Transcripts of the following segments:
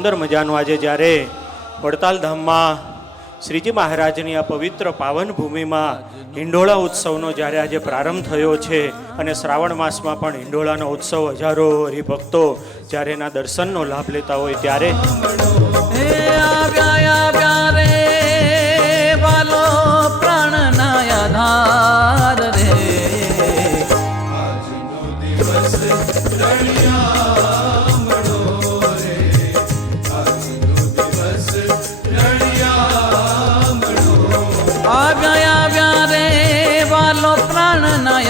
સુંદર મજાનું આજે જ્યારે વડતાલ ધામમાં શ્રીજી મહારાજની આ પવિત્ર પાવન ભૂમિમાં હિંડોળા ઉત્સવનો જ્યારે આજે પ્રારંભ થયો છે અને શ્રાવણ માસમાં પણ હિંડોળાનો ઉત્સવ હજારો હરિભક્તો જ્યારે એના દર્શનનો લાભ લેતા હોય ત્યારે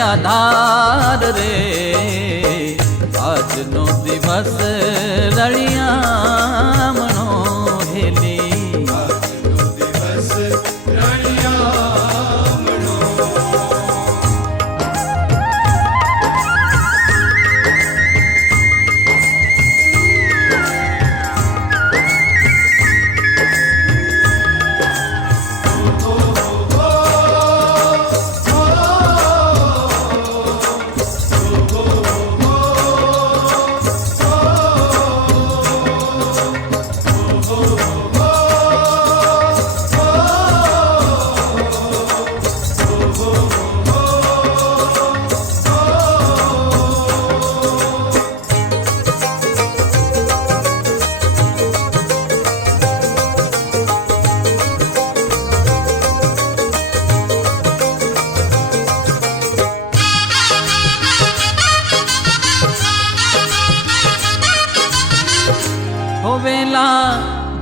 આધાર રે આજનો દિવસ રળિયામણો હેલી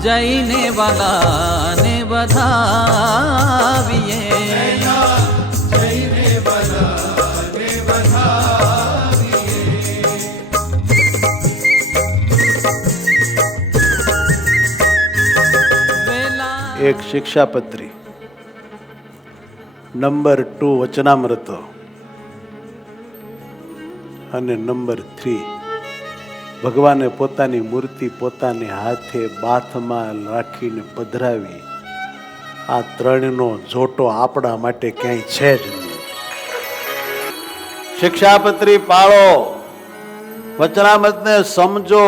જઈને વાલાને વધાવીએ એક શિક્ષાપત્રી નંબર 2 વચનામૃતો અને નંબર 3 ભગવાને પોતાની મૂર્તિ પોતાની હાથે બાથમાં રાખીને પધરાવી. આ ત્રણનો જોટો આપણા માટે ક્યાંય છે જ નહીં. શિક્ષાપત્રી પાળો, વચનામૃતને સમજો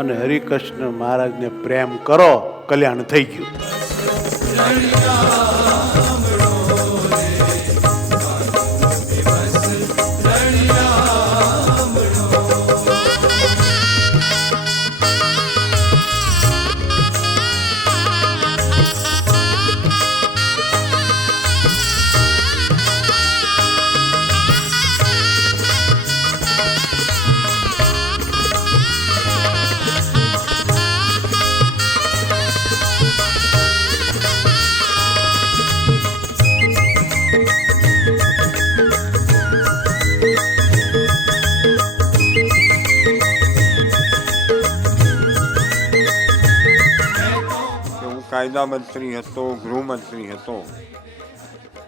અને હરિકૃષ્ણ મહારાજને પ્રેમ કરો, કલ્યાણ થઈ ગયું. કાયદા મંત્રી હતો, ગૃહમંત્રી હતો,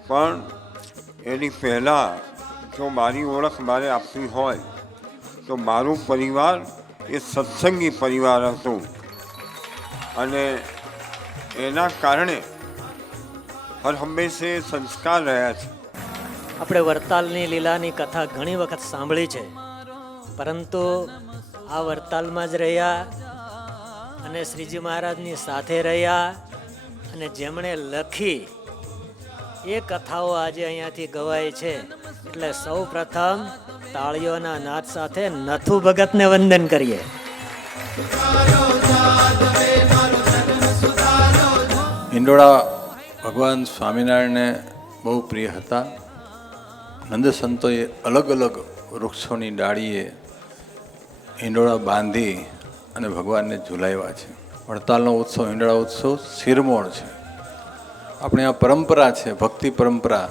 પણ એની પહેલાં જો મારી ઓળખ મારે આપવી હોય તો મારું પરિવાર એ સત્સંગી પરિવાર હતું અને એના કારણે હર હંમેશે સંસ્કાર રહ્યા છે. આપણે વડતાલની લીલાની કથા ઘણી વખત સાંભળી છે, પરંતુ આ વડતાલમાં જ રહ્યા અને શ્રીજી મહારાજની સાથે રહ્યા અને જેમણે લખી એ કથાઓ આજે અહીંયાથી ગવાય છે. એટલે સૌ પ્રથમ તાળીઓના નાદ સાથે નથુ ભગતને વંદન કરીએ. હિંડોળા ભગવાન સ્વામિનારાયણને બહુ પ્રિય હતા. નંદ સંતોએ અલગ અલગ વૃક્ષોની ડાળીએ હિંડોળા બાંધી અને ભગવાનને ઝુલાવ્યા છે. વડતાલનો ઉત્સવ હિંડોળા ઉત્સવ શિરમોણ છે. આપણે આ પરંપરા છે, ભક્તિ પરંપરા.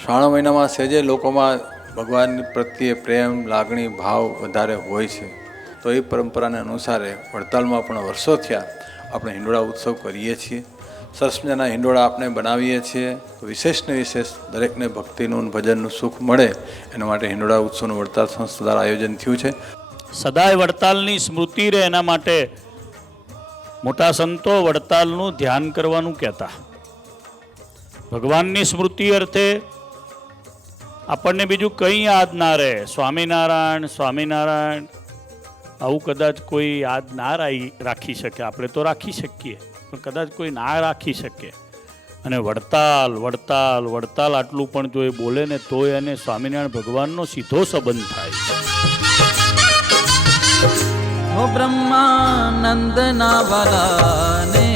શ્રાવણ મહિનામાં સહેજે લોકોમાં ભગવાન પ્રત્યે પ્રેમ, લાગણી, ભાવ વધારે હોય છે. તો એ પરંપરાને અનુસારે વડતાલમાં પણ વર્ષો થયા આપણે હિંડોળા ઉત્સવ કરીએ છીએ. સરસ મજાના હિંડોળા આપણે બનાવીએ છીએ. તો વિશેષ ને વિશેષ દરેકને ભક્તિનું ભજનનું સુખ મળે એના માટે હિંડોળા ઉત્સવનું વડતાલ સંસ્થા દ્વારા આયોજન થયું છે. સદાય વડતાલની સ્મૃતિ રહે એના માટે મોટા સંતો વડતાલનું ધ્યાન કરવાનું કહેતા. ભગવાનની સ્મૃતિ અર્થે આપણને બીજું કંઈ યાદ ના રહે. સ્વામિનારાયણ સ્વામિનારાયણ આવું કદાચ કોઈ યાદ ના રાખી શકે. આપણે તો રાખી શકીએ પણ કદાચ કોઈ ના રાખી શકે. અને વડતાલ વડતાલ વડતાલ આટલું પણ જો એ બોલે ને તો એને સ્વામિનારાયણ ભગવાનનો સીધો સંબંધ થાય. હો બ્રહ્માનંદના વાલા ને